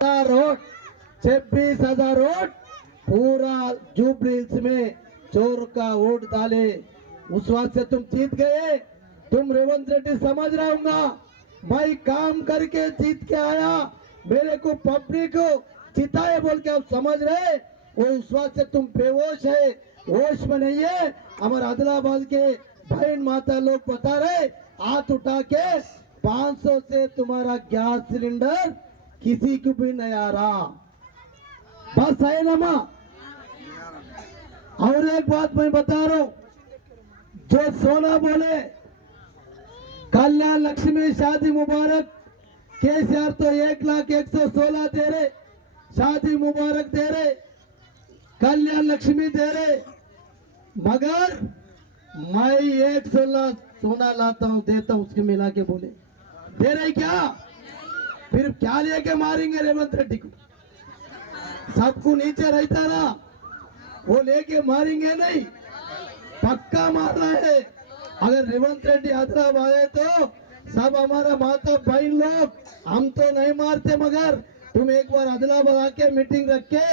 Vote 26,000 vote पूरा jubilee hills में चोर का वोट डाले। उस बात से तुम जीत गए। तुम रेवंत रेड्डी समझ रहा हूँगा भाई काम करके जीत के आया, मेरे को पब्लिक जिताए बोल के आप समझ रहे। वो उस बात से तुम बेहोश है, होश में नहीं है। हमारे आदिलाबाद के बहन माता लोग बता रहे हाथ उठा के 500 से तुम्हारा गैस सिलेंडर किसी को भी नहीं आ रहा। बस है ना माँ। और एक बात मैं बता रहा हूं, जो सोना बोले कल्याण लक्ष्मी शादी मुबारक, केसीआर तो 1,01,16 दे रहे, शादी मुबारक दे रहे, कल्याण लक्ष्मी दे रहे, मगर मैं 1,16 सोना लाता हूं देता हूं उसके मिला के बोले दे रहे क्या? फिर क्या लेके मारेंगे रेवंत रेड्डी को? सबको नीचे रहता ना, वो लेके मारेंगे नहीं, पक्का मारना है। अगर रेवंत रेड्डी हैदराबाद आए तो सब हमारा माता बहन लोग, हम तो नहीं मारते, मगर तुम एक बार हैदराबाद आके मीटिंग रख के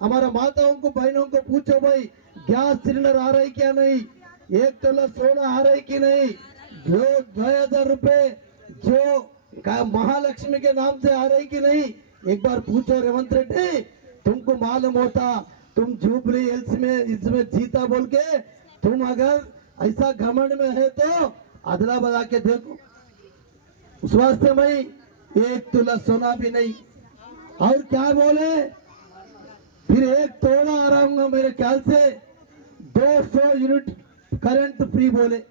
हमारा माताओं को बहनों को पूछो भाई गैस सिलेंडर आ रही क्या नहीं, 1 तोला सोना आ रही कि नहीं, जो 2,000 रुपए जो महालक्ष्मी के नाम से आ रही कि नहीं, एक बार पूछो रेवंत रेड्डी। तुमको मालूम होता तुम जुबली हिल्स में इसमें जीता बोल के, तुम अगर ऐसा घमंड में है तो हैदराबाद आके देखो। उस वास्ते मैं 1 तोला सोना भी नहीं। और क्या बोले, फिर 1 तोला आ रहा हूँ मेरे ख्याल से 200 यूनिट करंट फ्री बोले।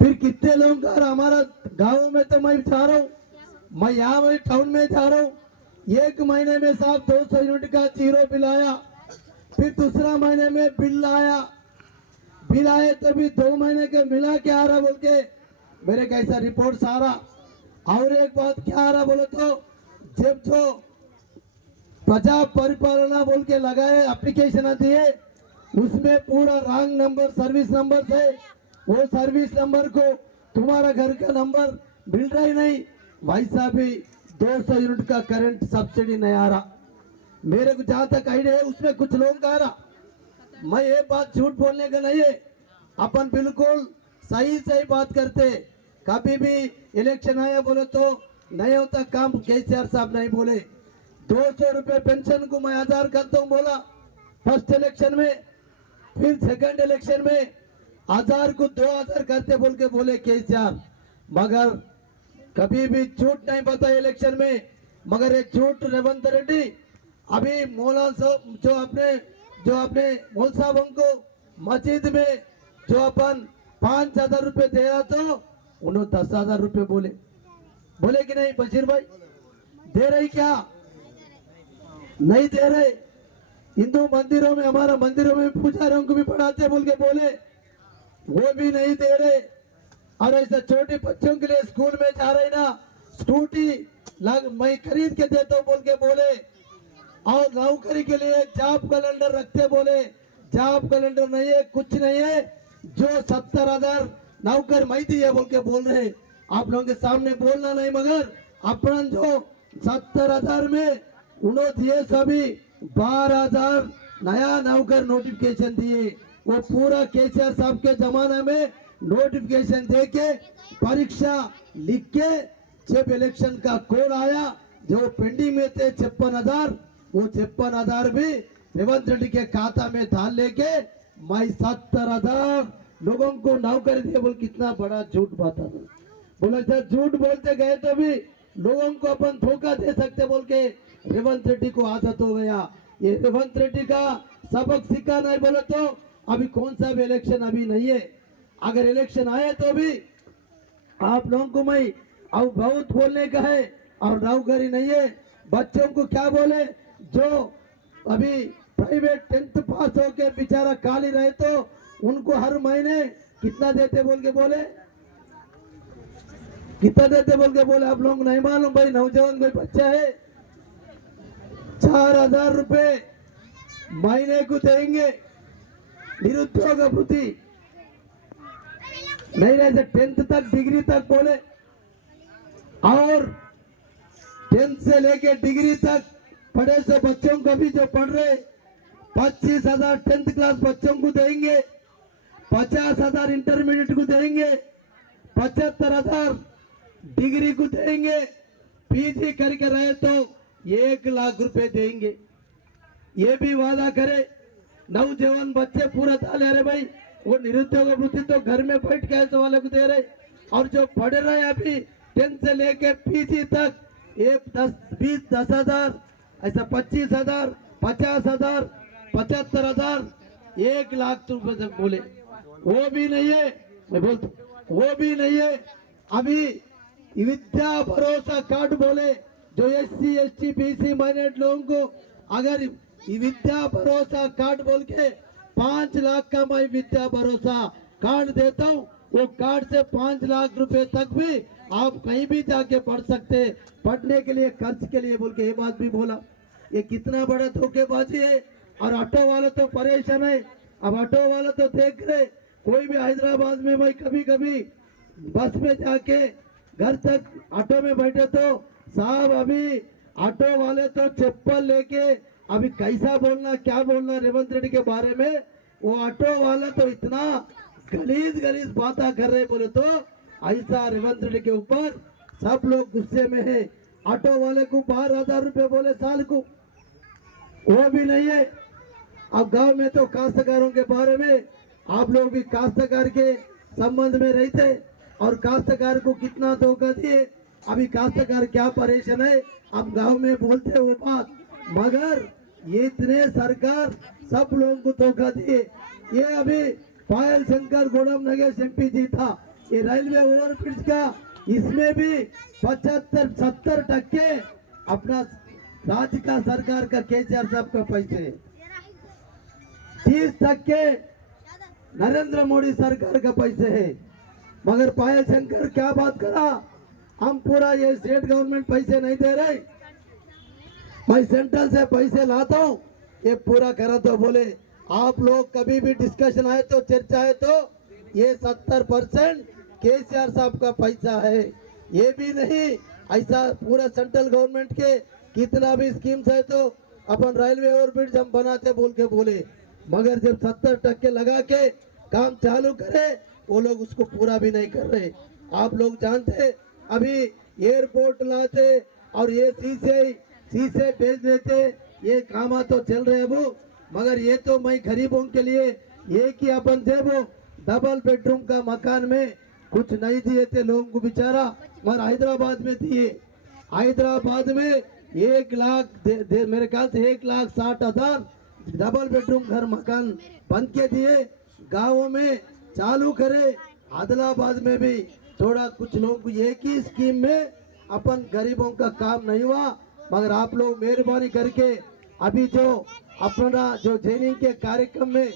फिर कितने लोगों का हमारा गांव में तो मैं जा रहा हूँ, मैं यहाँ मैं टाउन में जा रहा हूँ, 1 महीने में साहब 200 यूनिट का जीरो बिल आया, फिर दूसरा महीने में बिल आया, बिल आए तो भी 2 महीने के मिला के आ रहा बोल के मेरे कैसा रिपोर्ट सारा। और एक बात क्या आ रहा बोले तो, जब जो प्रजा परिपालना बोल के लगाए एप्लीकेशन दिए उसमें पूरा रॉन्ग नंबर सर्विस नंबर से, वो सर्विस नंबर को तुम्हारा घर का नंबर मिल रहा ही नहीं। भाई साहब भी 200 यूनिट का करंट सब्सिडी नहीं आ रहा, मेरे को जहां तक आइडिया है उसमें कुछ लोगों का आ रहा। मैं ये बात झूठ बोलने का नहीं है, अपन बिल्कुल सही सही बात करते। कभी भी इलेक्शन आया बोले तो नहीं होता काम, केसीआर साहब नहीं बोले 200 रुपए पेंशन को मैं 1000 करता हूँ बोला फर्स्ट इलेक्शन में, फिर सेकंड इलेक्शन में 1000 को 2000 करते बोल के बोले केसीआर। मगर कभी भी झूठ नहीं बताया इलेक्शन में, मगर ये झूठ रेवंत रेड्डी अभी मौलाना साहब जो अपने मौल साहब हमको मस्जिद में जो अपन 5,000 रुपए दे रहा तो उन्होंने 10,000 रुपए बोले कि नहीं बशीर भाई? दे रही क्या? नहीं दे रहे। हिंदू मंदिरों में, हमारा मंदिरों में पुजारियों को भी पढ़ाते बोल के बोले, वो भी नहीं दे रहे। और ऐसा छोटे बच्चों के लिए स्कूल में जा रहे ना, स्कूटी मैं खरीद के देता हूँ बोल के बोले। और नौकरी के लिए जॉब कैलेंडर रखते बोले, जॉब कैलेंडर नहीं है, कुछ नहीं है। जो 70,000 नौकर मैं दी है बोल के बोल रहे, आप लोगों के सामने बोलना नहीं, मगर अपन जो 70,000 में उन्होंने दिए सभी 12,000 नया नौकर नोटिफिकेशन दिए। वो पूरा केसीआर साहब के जमाने में नोटिफिकेशन दे के परीक्षा लिख के जब इलेक्शन का कोड आया जो पेंडिंग में थे 56,000, वो 56,000 भी रेवंत रेड्डी के खाता में डाल लेके मैं 70,000 लोगों को नौकरी दिए बोल। कितना बड़ा झूठ बात है। बोला सर झूठ बोलते गए तो भी लोगों को अपन धोखा दे सकते बोल के रेवंत रेड्डी को आदत हो गया। ये रेवंत रेड्डी का सबक सीखा नहीं बोले तो अभी कौन सा भी इलेक्शन अभी नहीं है। अगर इलेक्शन आए तो भी आप लोगों को मैं अब बहुत बोलने का है और नौकरी नहीं है। बच्चों को क्या बोले, जो अभी प्राइवेट 10th पास होके बेचारा खाली रहे तो उनको हर महीने कितना देते बोल के बोले, कितना देते बोल के बोले आप लोग नहीं मालूम भाई। नौजवान कोई बच्चा है 4,000 रुपए महीने को देंगे निरुद्योग भृति, नहीं रहे 10th तक डिग्री तक बोले। और 10th से लेके डिग्री तक पढ़े से बच्चों को भी जो पढ़ रहे 25,000 10th क्लास बच्चों को देंगे, 50,000 इंटरमीडिएट को देंगे, 75,000 डिग्री को देंगे, पीजी करके रहे तो 1 लाख रुपए देंगे। ये भी वादा करे। नौजवान बच्चे पूरा ताले, अरे भाई वो निरुद्योग वृत्ति तो घर में बैठ के ऐसे वाले को दे रहे, और जो पढ़ रहे हैं अभी 10th से लेके पीजी तक 10,000 ऐसा 25,000 50,000 75,000 1 लाख रुपए तक बोले, वो भी नहीं है। मैं बोलता वो भी नहीं है। अभी विद्या भरोसा कार्ड बोले जो SC ST BC माइनॉरिटी लोगों को अगर विद्या भरोसा कार्ड बोल के 5 लाख का मैं विद्या भरोसा कार्ड देता हूँ, वो कार्ड से 5 लाख रुपए तक भी आप कहीं भी जाके पढ़ सकते, पढ़ने के लिए खर्च के लिए बोल के ये बात भी बोला। ये कितना बड़ा धोखेबाजी है। और ऑटो वाले तो परेशान है। अब ऑटो वाले तो देख रहे, कोई भी हैदराबाद में मैं कभी कभी बस में जाके घर तक ऑटो में बैठे तो साहब अभी ऑटो वाले तो चप्पल लेके अभी कैसा बोलना क्या बोलना रेवंत रेड्डी के बारे में, वो ऑटो वाला तो इतना गलीज बातें कर रहे बोले तो ऐसा रेवंत रेड्डी के ऊपर सब लोग गुस्से में है। ऑटो वाले को 12,000 रुपए बोले साल को, वो भी नहीं है। अब गांव में तो काश्तकारों के बारे में आप लोग भी काश्तकार के संबंध में रहते और काश्तकार को कितना धोखा दिए, अभी काश्तकार क्या परेशान है अब गांव में बोलते वो बात, मगर ये इतने सरकार सब लोगों को धोखा दिए। ये अभी पायल शंकर गोडम नगेश MP जी था, ये रेलवे ओवरब्रिज का इसमें भी 75-70% अपना राज्य का सरकार का केसीआर साहब का पैसे, 30% नरेंद्र मोदी सरकार का पैसे है। मगर पायल शंकर क्या बात करा, हम पूरा ये स्टेट गवर्नमेंट पैसे नहीं दे रहे, मैं सेंट्रल से पैसे लाता हूँ, ये पूरा करा। तो बोले आप लोग कभी भी डिस्कशन आए तो चर्चा है तो ये 70% केसीआर साहब का पैसा है। ये भी नहीं ऐसा पूरा सेंट्रल गवर्नमेंट के कितना भी स्कीम्स है तो अपन रेलवे ओवरब्रिज हम बनाते बोल के बोले, मगर जब 70% लगा के काम चालू करे वो लोग उसको पूरा भी नहीं कर रहे। आप लोग जानते अभी एयरपोर्ट लाते और ये शीशे भेज देते, ये काम तो चल रहे वो, मगर ये तो मैं गरीबों के लिए एक ही अपन थे वो डबल बेडरूम का मकान में कुछ नहीं दिए थे लोगों को बेचारा, मगर हैदराबाद में दिए। हैदराबाद में 1 लाख मेरे ख्याल से 1,60,000 डबल बेडरूम घर मकान बन के दिए, गाँवों में चालू करे। आदिलाबाद में भी थोड़ा कुछ लोगों को एक ही स्कीम में अपन गरीबों का काम नहीं हुआ, मगर आप लोग मेहरबानी करके अभी जो अपना जो ट्रेनिंग के कार्यक्रम में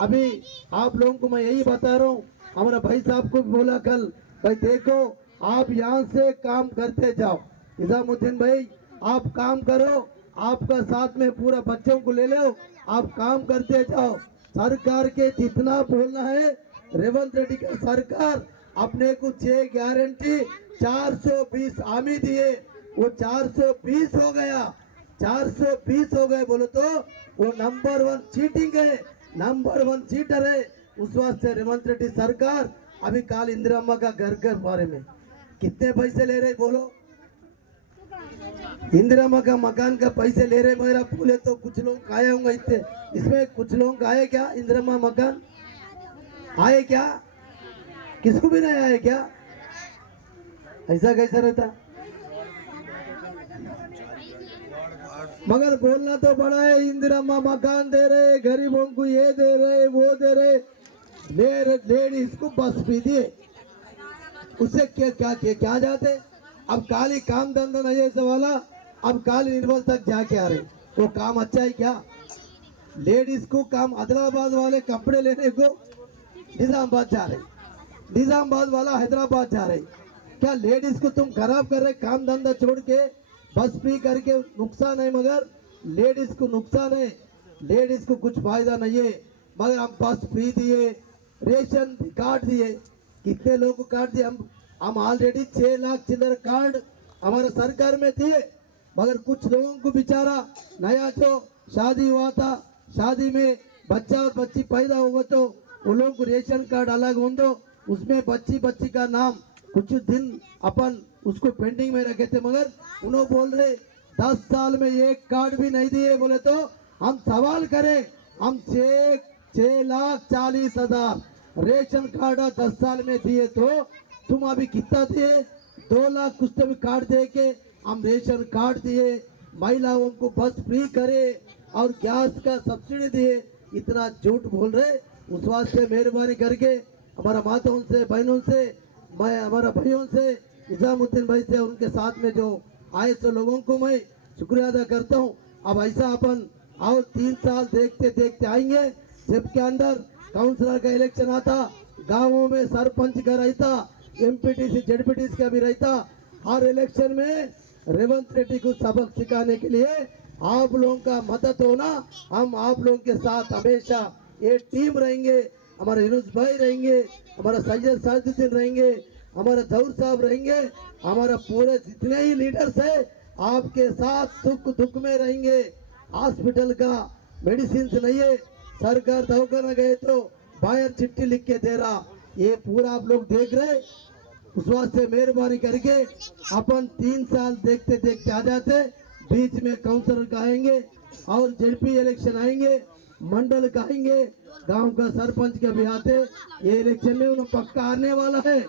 अभी आप लोगों को मैं यही बता रहा हूँ, हमारा भाई साहब को भी बोला कल, भाई देखो आप यहाँ से काम करते जाओ, निजामुद्दीन भाई आप काम करो, आपका साथ में पूरा बच्चों को ले लो, आप काम करते जाओ। सरकार के जितना बोलना है, रेवंत रेड्डी का सरकार अपने को 6 गारंटी 420 हामी दिए, वो 420 हो गया, 420 हो गए बोलो तो वो नंबर 1 चीटिंग है, नंबर 1 चीटर है। उस वास्ते रेवंत रेड्डी सरकार अभी काल इंदिराम्मा का घर के बारे में कितने पैसे ले रहे बोलो, इंदिराम्मा का मकान का पैसे ले रहे, मेरा बोले तो कुछ लोग आए होंगे इतने, इसमें कुछ लोग आए क्या इंदिराम्मा मकान आए क्या, किसको भी नहीं आए क्या, ऐसा कैसा रहता। मगर बोलना तो बड़ा है, इंदिराम्मा मकान दे रहे, गरीबों को ये दे रहे वो दे रहे, लेडीज को बस भी दिए, उससे क्या क्या क्या, क्या जाते। अब काली काम धंधा नहीं है सवाला, अब काली निर्मल तक जाके आ रहे, वो काम अच्छा है क्या। लेडीज को काम आदिलाबाद वाले कपड़े लेने को निजामाबाद जा रहे, निजामाबाद वाला हैदराबाद जा रहे, क्या लेडीज को तुम खराब कर रहे, काम धंधा छोड़ के बस फ्री करके नुकसान है, मगर लेडीज को नुकसान है, लेडीज को कुछ फायदा नहीं है। मगर हम बस फ्री दिए, रेशन कार्ड दिए, कितने लोगों को कार्ड दिए, हम ऑलरेडी 6 लाख चिल्लर कार्ड हमारे सरकार में दिए, मगर कुछ लोगों को बेचारा नया जो शादी हुआ था, शादी में बच्चा और बच्ची पैदा हुआ तो उन लोगों को रेशन कार्ड अलग हो दो, उसमें बच्ची का नाम कुछ दिन अपन उसको पेंडिंग में रखे थे, मगर उन्होंने बोल रहे 10 साल में एक कार्ड भी नहीं दिए। बोले तो हम सवाल करें, हम 6,40,000 रेशन कार्ड 10 साल में दिए तो तुम अभी कितना दिए? 2 लाख कुछ तो भी कार्ड दे के हम रेशन कार्ड दिए, महिलाओं को बस फ्री करे और गैस का सब्सिडी दिए, इतना झूठ बोल रहे। उस वास्ते मेहरबानी करके हमारा माताओं से, बहनों से, मैं हमारा भाइयों से, निजामुद्दीन भाई से, उनके साथ में जो आए सो लोगों को मैं शुक्रिया अदा करता हूँ। अब ऐसा अपन और 3 साल देखते देखते आएंगे, जबकि अंदर काउंसलर का इलेक्शन आता, गाँवों में सरपंच का रहता, एमपीटीसी जेडपीटीसी का भी रहता। हर इलेक्शन में रेवंत रेड्डी को सबक सिखाने के लिए आप लोगों का मदद होना, हम आप लोगों के साथ हमेशा ये टीम रहेंगे। हमारे यूनुस भाई रहेंगे, हमारा सैयद साजुद्दीन रहेंगे, हमारा जहूर साहब रहेंगे, हमारा पूरे जितने ही लीडर्स है आपके साथ सुख दुख में रहेंगे। हॉस्पिटल का मेडिसिन नहीं है, सरकार दवाखाना गए तो बाहर चिट्ठी लिख के दे रहा, ये पूरा आप लोग देख रहे। उस वास्ते मेहरबानी करके अपन 3 साल देखते देखते आ जाते, बीच में काउंसलर का आएंगे और जेडपी इलेक्शन आएंगे, मंडल का आएंगे, गांव का सरपंच के भी आते। ये इलेक्शन में उन्हें पक्का आने वाला है।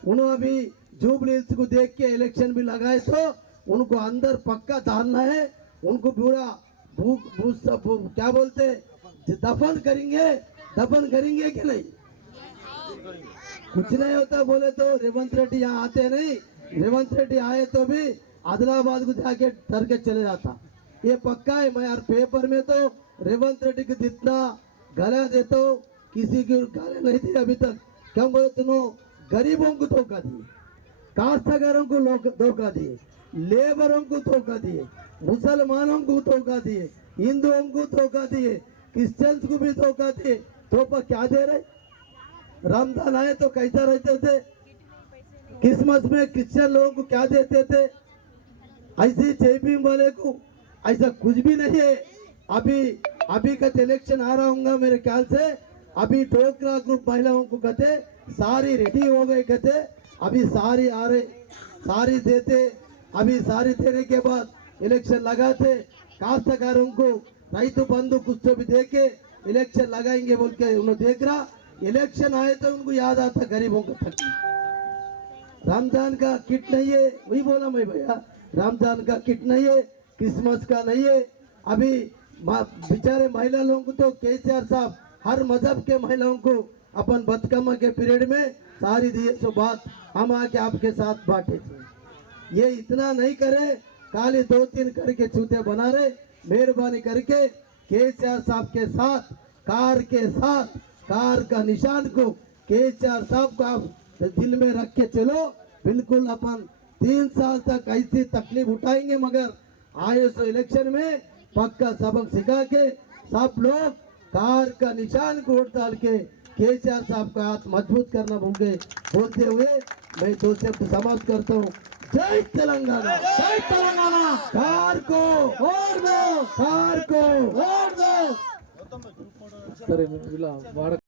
उन्होंने अभी जुबली हिल्स को देख के इलेक्शन भी लगाए तो उनको अंदर पक्का डालना है, उनको पूरा क्या बोलते दफन करेंगे कि नहीं? कुछ नहीं होता बोले तो रेवंत रेड्डी यहाँ आते नहीं, रेवंत रेड्डी आए तो भी आदिलाबाद को जाके डर के चले जाता, ये पक्का है। मैं यार पेपर में तो रेवंत रेड्डी को जितना गालियां देता हूँ, किसी की गालियां नहीं दी अभी तक। क्यों बोले तुमने गरीबों को धोखा दिए, काश्तकारों को धोखा दिए, लेबरों को धोखा दिए, मुसलमानों को धोखा दिए, हिंदुओं को धोखा दिए, क्रिश्चियंस को भी धोखा दिए। तो पर क्या दे रहे? रमजान आए तो कैसा रहते थे, क्रिसमस में क्रिश्चियन लोगों को क्या देते थे, ऐसे जेपीएम वाले को ऐसा कुछ भी नहीं है। अभी का इलेक्शन आ रहा होगा मेरे ख्याल से, अभी डोकरा ग्रुप महिलाओं को कहते सारी रेडी हो गए, कहते अभी सारी आ रहे, सारी देते, अभी सारी देने के बाद इलेक्शन लगाते, काश्तकारों को रैतु बंधु कुछ तो भी दे के इलेक्शन लगाएंगे बोल के उन्हें देख रहा। इलेक्शन आए तो उनको याद आता गरीबों का तकलीफ। रमजान का किट नहीं है, वही बोला मैं भैया, रमजान का किट नहीं है, क्रिसमस का नहीं है। अभी बेचारे महिला लोगों को तो केसीआर साहब हर मजहब के महिलाओं को अपन बदकमा के पीरियड में सारी दिए सो बात हम आके आपके साथ बांटे थे। ये इतना नहीं करे, खाली 2-3 करके चूते बना रहे। मेहरबानी करके केसीआर साहब के साथ कार का निशान को केसीआर साहब को आप दिल में रख के चलो। बिल्कुल अपन 3 साल तक ऐसी तकलीफ उठाएंगे, मगर आए सो इलेक्शन में पक्का सबक सिखा के सब लोग कार का निशान को वोट डाल के केसीआर साहब का हाथ मजबूत करना बोलते हुए मैं 2 शब्द समाप्त करता हूँ। जय तेलंगाना, जय तेलंगाना। कार को वोट दो, कार को वोट दो।